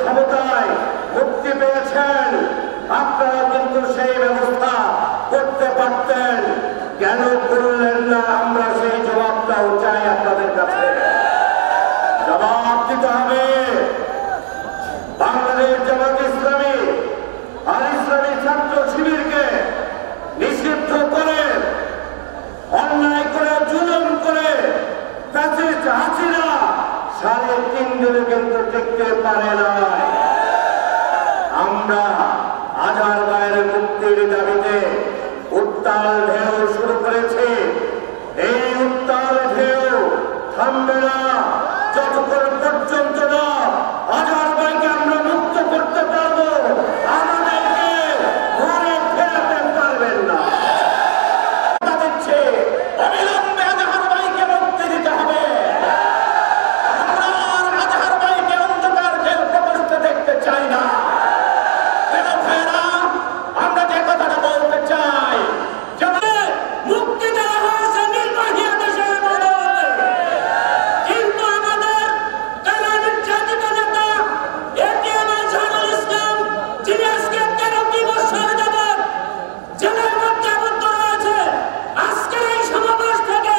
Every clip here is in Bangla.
ক্ষমতায় মুক্তি পেয়েছেন, আপনারা কিন্তু সেই ব্যবস্থা করতে পারতেন, কেন করলেন না? আমরা সেই জবাবটাও চাই আপনাদের কাছে। জবাব দিতে হবে। বাংলাদেশ জামাত ইসলামী আর ইসলামী ছাত্র শিবিরকে নিষিদ্ধ করে, অন্যায় করে, জুলুম করে ফ্যাসিস্ট হাসিনা 3.5 দিনে কিন্তু টিকতে পারে নাই। আমরা আজহার ভাইয়ের মুক্তির দাবিতে উত্তাল ঢেউ শুরু করেছি। এই উত্তাল ঢেউ থামবে না যতক্ষণ পর্যন্ত না আজহার ভাইকে আমরা মুক্ত করতে পারবো। আমাদেরকে ঘরে ফেরাতে পারবেন না। অবিলম্বে আজহার ভাইকে মুক্তি দিতে হবে। আমরা আজহার ভাইকে অন্ধকার জেল প্রকোষ্ঠে দেখতে চাই না। আমরা যে কথাটা বলতে চাই, মুক্তি দেওয়া হয়েছে নির্বাহী আদেশের বদলে, কিন্তু আমাদের যারা নির্যাতিত নেতা এটিএম আজহারুল ইসলাম, যিনি আজকে 13টি বছর যাবৎ জেলের মধ্যে আবদ্ধ রয়েছে, আজকের এই সমাবেশ থেকে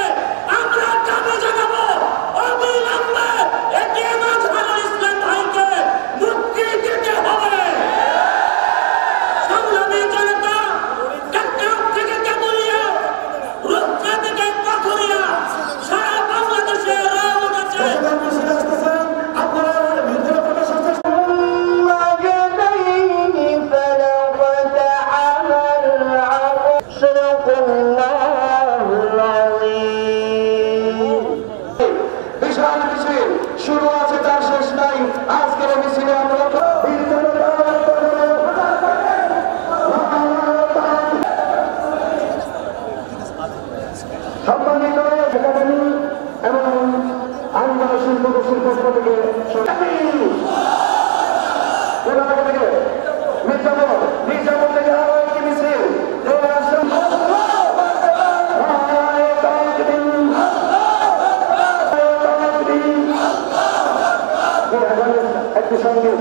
আমরা দাবি জানাবো অবিলম্বে এটিএম আজহারুল ইসলাম ভাইকে মুক্তি দিতে হবে। সংগ্রামী জনতা, টেকনাফ থেকে তেতুলিয়া, রূপসা থেকে পাথুরিয়া, সারা বাংলাদেশে রওনা আছে। বিশাল মিছিল শুরু আছে, তার শেষ নাই। আজকের মিছিলে আমরা সম্মানিত একাডেমি এবং আন্দোলন শিল্প গোষ্ঠীর পক্ষ থেকে মির্জাপুর থেকে আরো একটি মিছিল একটি সঙ্গীত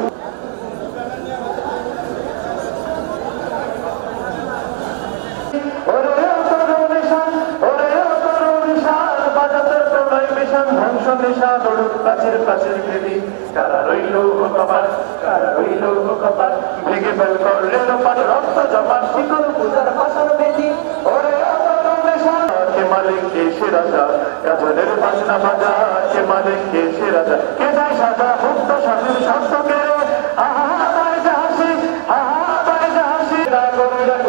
কারা রইল কপাল, কারা রইল কপাল, ভেঙে ফেল করলে রক্ত জমা শিকল পূজার পাশার বেদি। ওরে কে মালিক কে সে রাজা, কাজলের বাজনা বাজা, কে মালিক কে সে রাজা, কে যায় সাজা মুক্ত স্বাধীন শব্দ কেড়ে। আহা বাড়িতে হাসি, আহা বাড়িতে হাসি,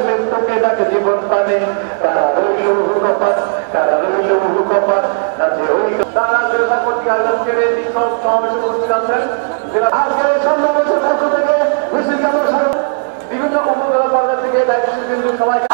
মৃত্যুকে ডাকে জীবন পানে। কারা রইল কপাল, কারা রইল কপাল, নাচে ওই তারা জেলা কর্তৃক আয়োজনকের এই বিক্ষোভ সমাবেশে উপস্থিত আছেন। আজকের এই সমাবেশের পক্ষ থেকে মিছিল বিভিন্ন উপজেলা পর্যায় থেকে দায়িত্বশীল বিন্দু সবাইকে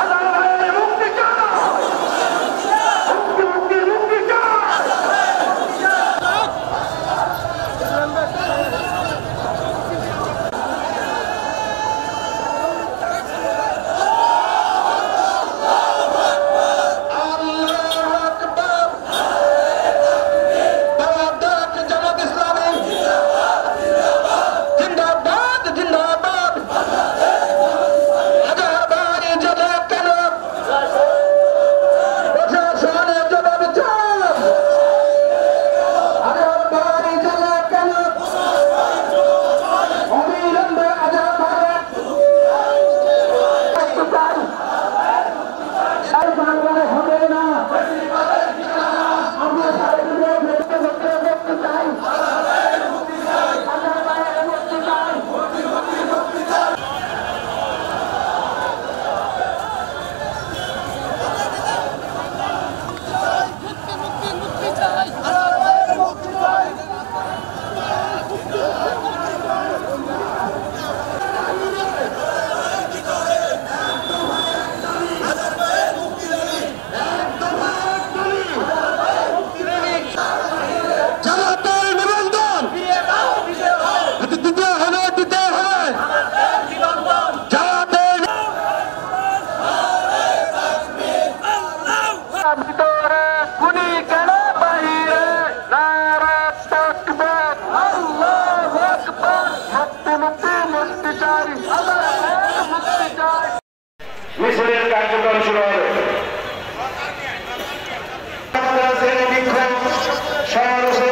করে শুরু হবে। বিক্ষোভ